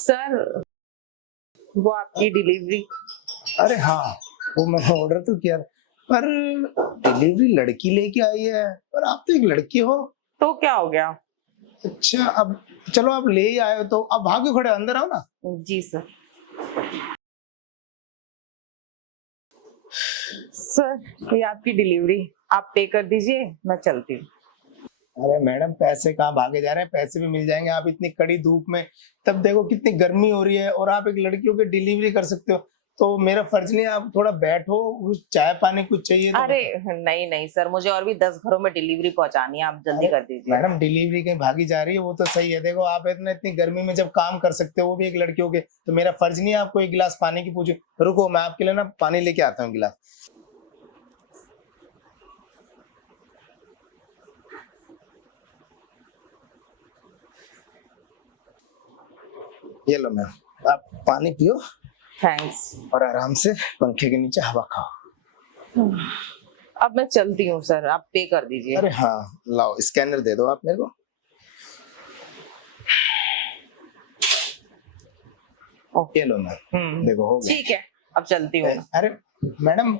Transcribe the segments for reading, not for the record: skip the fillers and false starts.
Sir, वो आपकी delivery. अरे हाँ, वो मैंने ऑर्डर तो किया, पर डिलीवरी लड़की लेके आई है। पर आप तो एक लड़की हो। तो क्या हो गया? अच्छा, अब चलो आप ले ही आए हो तो अब वहां क्यों खड़े हो? अंदर आओ ना। जी सर। सर, ये आपकी डिलीवरी, आप पे कर दीजिए, मैं चलती हूँ। अरे मैडम, पैसे कहाँ भागे जा रहे हैं? पैसे भी मिल जाएंगे। आप इतनी कड़ी धूप में, तब देखो कितनी गर्मी हो रही है, और आप एक लड़की होकर डिलीवरी कर सकते हो, तो मेरा फर्ज नहीं है? आप थोड़ा बैठो, कुछ चाय पानी कुछ चाहिए तो अरे बताओ। नहीं नहीं सर, मुझे और भी 10 घरों में डिलीवरी पहुंचानी है, आप जल्दी अरे कर दीजिए। मैडम, डिलीवरी कहीं भागी जा रही है वो तो सही है। देखो आप इतनी गर्मी में जब काम कर सकते हो, वो भी एक लड़की होके, तो मेरा फर्ज नहीं है आपको एक गिलास पानी की पूछूं? रुको, मैं आपके लिए ना पानी लेके आता हूँ गिलास। ये लो मैम, आप पानी पियो थैंक्स। और आराम से पंखे के नीचे हवा खाओ। अब मैं चलती हूँ सर, आप पे कर दीजिए। अरे हाँ, लाओ स्कैनर दे दो आप मेरे को। ये लो मैम, देखो हो गया। ठीक है, अब चलती हूँ। अरे मैडम,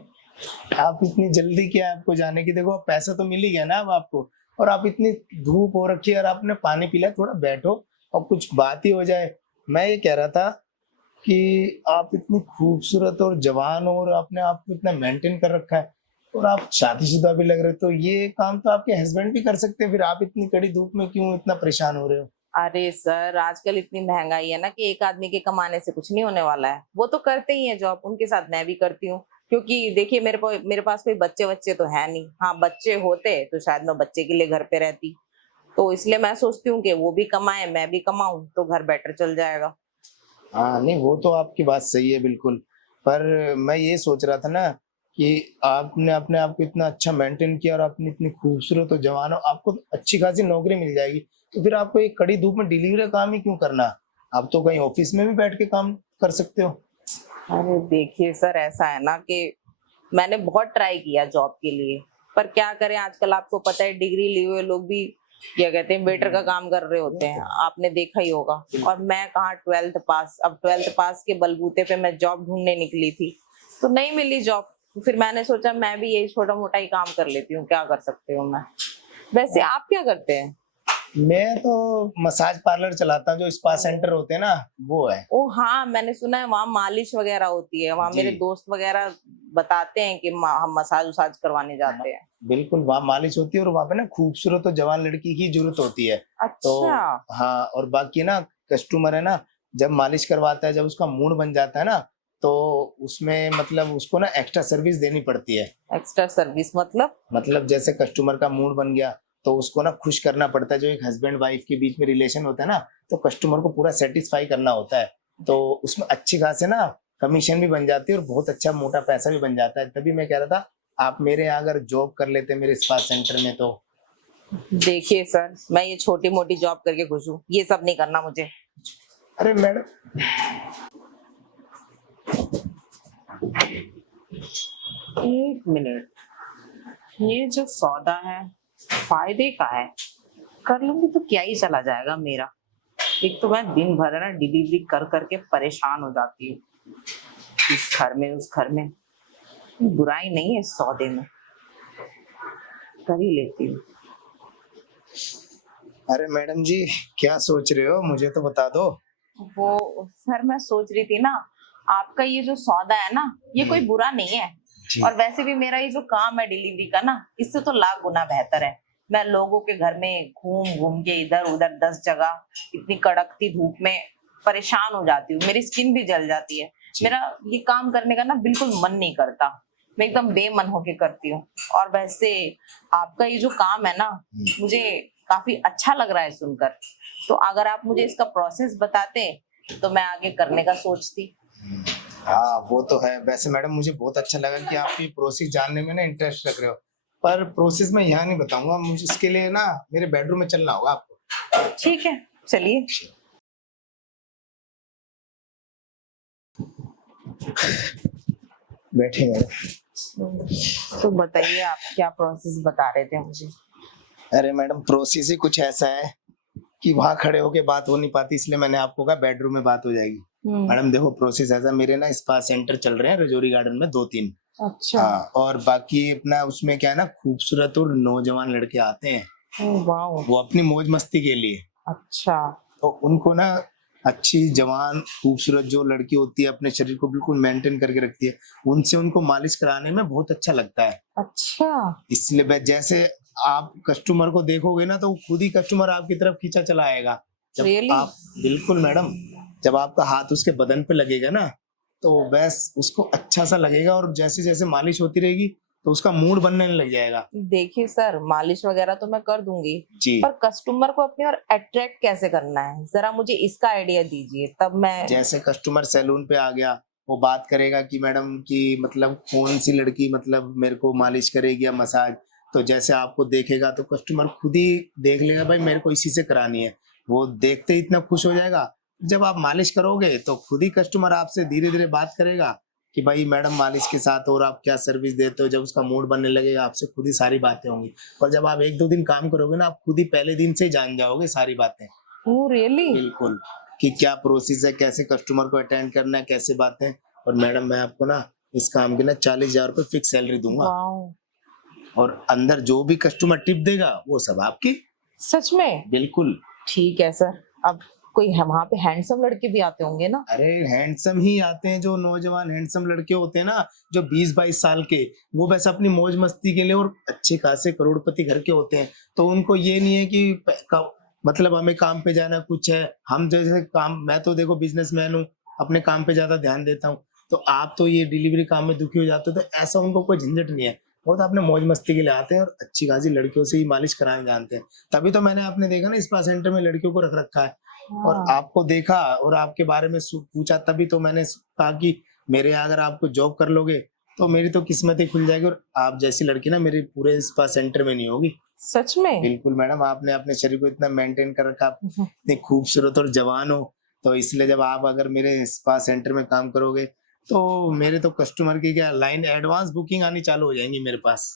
आप इतनी जल्दी क्या है आपको जाने की? देखो पैसा तो मिल ही गया ना अब आपको, और आप इतनी धूप हो रखी है और आपने पानी पी लिया, थोड़ा बैठो और कुछ बात ही हो जाए। मैं ये कह रहा था कि आप इतनी खूबसूरत और जवान हो, और आपने आपको इतना मेंटेन कर रखा है, और आप शादीशुदा भी लग रहे हो, तो ये काम तो आपके हस्बैंड भी कर सकते हैं। फिर आप इतनी कड़ी धूप में क्यों इतना परेशान हो रहे हो? अरे सर, आजकल इतनी महंगाई है ना कि एक आदमी के कमाने से कुछ नहीं होने वाला है। वो तो करते ही है जॉब, उनके साथ मैं भी करती हूँ। क्योंकि देखिए, मेरे पास कोई बच्चे बच्चे तो है नहीं। हाँ, बच्चे होते तो शायद मैं बच्चे के लिए घर पे रहती। तो इसलिए मैं सोचती हूँ कि वो भी कमाए, मैं भी कमाऊं, तो घर बेटर चल जाएगा। हाँ नहीं, वो तो आपकी बात सही है बिल्कुल, पर मैं ये सोच रहा था ना कि आपने अपने आप को इतना अच्छा मेंटेन किया, और आपने इतनी खूबसूरत और जवान हो, आपको तो अच्छी खासी नौकरी मिल जाएगी, तो फिर आपको एक कड़ी धूप में डिलीवरी का काम ही क्यों करना? आप तो कहीं ऑफिस में भी बैठ के काम कर सकते हो। अरे देखिए सर, ऐसा है ना कि मैंने बहुत ट्राई किया जॉब के लिए, पर क्या करें, आजकल आपको पता है डिग्री लिए हुए लोग भी क्या कहते हैं, वेटर का काम कर रहे होते हैं, आपने देखा ही होगा। और मैं कहाँ 12th पास, अब 12th पास के बलबूते पे मैं जॉब ढूंढने निकली थी, तो नहीं मिली जॉब। तो फिर मैंने सोचा मैं भी यही छोटा मोटा ही काम कर लेती हूँ, क्या कर सकती हूँ मैं। वैसे आप क्या करते हैं? मैं तो मसाज पार्लर चलाता हूँ, जो स्पा सेंटर होते हैं ना, वो है। ओ हाँ, मैंने सुना है वहाँ मालिश वगैरह होती है, वहाँ जी मेरे दोस्त वगैरह बताते हैं कि हम मसाज उसाज करवाने जाते हैं। बिल्कुल, वहाँ मालिश होती है, और वहाँ पे ना खूबसूरत और जवान लड़की की जरूरत होती है। तो अच्छा। हाँ, और बाकी ना कस्टमर है ना, जब मालिश करवाता है, जब उसका मूड बन जाता है ना, तो उसमें मतलब उसको ना एक्स्ट्रा सर्विस देनी पड़ती है। एक्स्ट्रा सर्विस मतलब जैसे कस्टमर का मूड बन गया, तो उसको ना खुश करना पड़ता है। जो एक हस्बैंड वाइफ के बीच में रिलेशन होता है ना, तो कस्टमर को पूरा सेटिस्फाई करना होता है, तो उसमें अच्छी खासी ना कमीशन भी बन जाती है, और बहुत अच्छा मोटा पैसा भी बन जाता है। तभी मैं कह रहा था आप मेरे यहाँ अगर जॉब कर लेते मेरे स्पा सेंटर में तो। देखिए सर, मैं ये छोटी मोटी जॉब करके खुश हूँ, ये सब नहीं करना मुझे। अरे मैडम, एक मिनट, ये जो सौदा है फायदे का है, कर लूंगी तो क्या ही चला जाएगा मेरा। एक तो मैं दिन भर है ना डिलीवरी कर करके परेशान हो जाती हूँ, इस घर में उस घर में। बुराई नहीं है इस सौदे में, कर ही लेती हूँ। अरे मैडम जी, क्या सोच रहे हो? मुझे तो बता दो। वो सर, मैं सोच रही थी ना, आपका ये जो सौदा है ना, ये कोई बुरा नहीं है। जी और वैसे भी मेरा ये जो काम है डिलीवरी का ना, इससे तो लाख गुना बेहतर है। मैं लोगों के घर में घूम घूम के इधर उधर 10 जगह, इतनी कड़कती धूप में परेशान हो जाती हूँ, मेरी स्किन भी जल जाती है। मेरा ये काम करने का ना बिल्कुल मन नहीं करता, मैं एकदम बेमन होके करती हूँ। और वैसे आपका ये जो काम है ना, मुझे काफी अच्छा लग रहा है सुनकर। तो अगर आप मुझे इसका प्रोसेस बताते तो मैं आगे करने का सोचती। हाँ, वो तो है। वैसे मैडम, मुझे बहुत अच्छा लगा कि आप ये प्रोसेस जानने में ना इंटरेस्ट रख रहे हो, पर प्रोसेस मैं यहाँ नहीं बताऊंगा। मुझे इसके लिए ना मेरे बेडरूम में चलना होगा आपको। ठीक है, चलिए। बैठे मैडम। तो बताइए, आप क्या प्रोसेस बता रहे थे मुझे? अरे मैडम, प्रोसेस ही कुछ ऐसा है कि वहां खड़े होके बात हो नहीं पाती, इसलिए मैंने आपको कहा बेडरूम में बात हो जाएगी। मैडम देखो प्रोसेस ऐसा, मेरे ना स्पा सेंटर चल रहे हैं रजौरी गार्डन में 2-3। अच्छा। हाँ, और बाकी अपना उसमें क्या है ना, खूबसूरत और नौजवान लड़के आते हैं, वाओ। वो अपनी मौज मस्ती के लिए। अच्छा। तो उनको ना अच्छी जवान खूबसूरत जो लड़की होती है अपने शरीर को बिल्कुल मेंटेन करके रखती है, उनसे उनको मालिश कराने में बहुत अच्छा लगता है। अच्छा। इसलिए जैसे आप कस्टमर को देखोगे ना, तो वो खुद ही कस्टमर आपकी तरफ खींचा चला आएगा। जब Really? आप बिल्कुल मैडम, जब आपका हाथ उसके बदन पे लगेगा ना, तो बस उसको अच्छा सा लगेगा, और जैसे जैसे मालिश होती रहेगी तो उसका मूड बनने लग जाएगा। देखिए सर, मालिश वगैरह तो मैं कर दूंगी, जी, पर कस्टमर को अपनी ओर अट्रैक्ट कैसे करना है, जरा मुझे इसका आइडिया दीजिए, तब मैं। जैसे कस्टमर सैलून पे आ गया, वो बात करेगा कि मैडम की मतलब कौन सी लड़की मतलब मेरे को मालिश करेगी या मसाज, तो जैसे आपको देखेगा तो कस्टमर खुद ही देख लेगा भाई मेरे को इसी से करानी है, वो देखते ही इतना खुश हो जाएगा। जब आप मालिश करोगे तो खुद ही कस्टमर आपसे धीरे धीरे बात करेगा कि भाई मैडम मालिश के साथ और आप क्या सर्विस देते हो, जब उसका मूड बनने लगेगा आपसे खुद ही सारी बातें होंगी। और जब आप 1-2 दिन काम करोगे ना, आप खुद ही पहले दिन से ही जान जाओगे सारी बातें। Oh really? बिल्कुल, कि क्या प्रोसेस है, कैसे कस्टमर को अटेंड करना है, कैसे बातें। और मैडम मैं आपको ना इस काम की ना 40,000 रुपए फिक्स सैलरी दूंगा, वाओ। और अंदर जो भी कस्टमर टिप देगा वो सब आपकी। सच में? बिल्कुल। ठीक है सर। अब कोई वहां पे हैंडसम लड़के भी आते होंगे ना? अरे हैंडसम ही आते हैं, जो नौजवान हैंडसम लड़के होते हैं ना, जो 20-22 साल के, वो बस अपनी मौज मस्ती के लिए, और अच्छे खासे करोड़पति घर के होते हैं, तो उनको ये नहीं है कि मतलब हमें काम पे जाना कुछ है। हम जैसे काम, मैं तो देखो बिजनेसमैन हूँ, अपने काम पे ज्यादा ध्यान देता हूँ, तो आप तो ये डिलीवरी काम में दुखी हो जाते हो, तो ऐसा उनको कोई झंझट नहीं है। वो तो अपने मौज मस्ती के लिए आते हैं, और अच्छी खासी लड़कियों से ही मालिश कराने जानते हैं। तभी तो मैंने आपने देखा ना स्पा सेंटर में लड़कियों को रख रखा है, और हाँ। आपको देखा और आपके बारे में पूछा, तभी तो मैंने कहा कि मेरे यहाँ अगर आपको जॉब कर लोगे तो मेरी तो किस्मत ही खुल जाएगी, और आप जैसी लड़की ना मेरे पूरे स्पा सेंटर में नहीं होगी। सच में? बिल्कुल मैडम, आपने अपने शरीर को इतना मेंटेन कर रखा, आप इतनी खूबसूरत और जवान हो, तो इसलिए जब आप अगर मेरे स्पा सेंटर में काम करोगे तो मेरे तो कस्टमर की क्या लाइन एडवांस बुकिंग आनी चालू हो जाएंगी मेरे पास।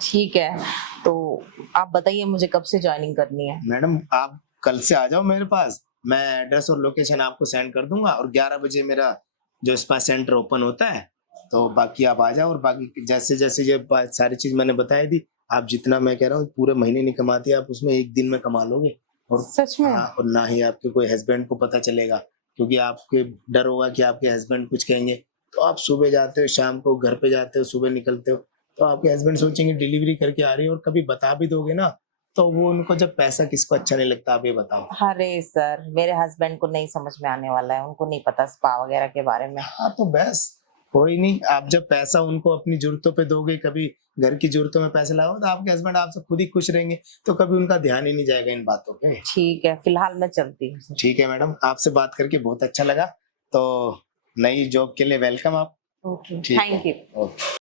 ठीक है, तो आप बताइए मुझे कब से ज्वाइनिंग करनी है? मैडम आप कल से आ जाओ मेरे पास, मैं एड्रेस और लोकेशन आपको सेंड कर दूंगा, और 11 बजे मेरा जो स्पा सेंटर ओपन होता है, तो बाकी आप आ जाओ। और बाकी जैसे जैसे ये सारी चीज मैंने बताई थी, आप जितना मैं कह रहा हूँ पूरे महीने नहीं कमाती, आप उसमें एक दिन में कमा लोगे। और सच में? हाँ, और ना ही आपके कोई हस्बैंड को पता चलेगा, क्योंकि आपके डर होगा कि आपके हस्बैंड कुछ कहेंगे। तो आप सुबह जाते हो, शाम को घर पे जाते हो, सुबह निकलते हो, तो आपके हस्बैंड सोचेंगे डिलीवरी करके आ रही है, और कभी बता भी दोगे ना, तो वो उनको जब पैसा किसको अच्छा नहीं लगता, आप ये बताओ। अरे सर, मेरे हस्बैंड को नहीं समझ में आने वाला है, उनको नहीं पता स्पा वगैरह के बारे में। हाँ तो बस कोई नहीं, आप जब पैसा उनको अपनी जरूरतों पे दोगे, कभी घर की जरूरतों में पैसे लगाओ, तो आपके हस्बैंड आपसे खुद ही खुश रहेंगे, तो कभी उनका ध्यान ही नहीं जाएगा इन बातों पे। ठीक है, फिलहाल मैं चलती हूँ। ठीक है मैडम, आपसे बात करके बहुत अच्छा लगा, तो नई जॉब के लिए वेलकम आप। ओके, ठीक है। Thank you. ओके।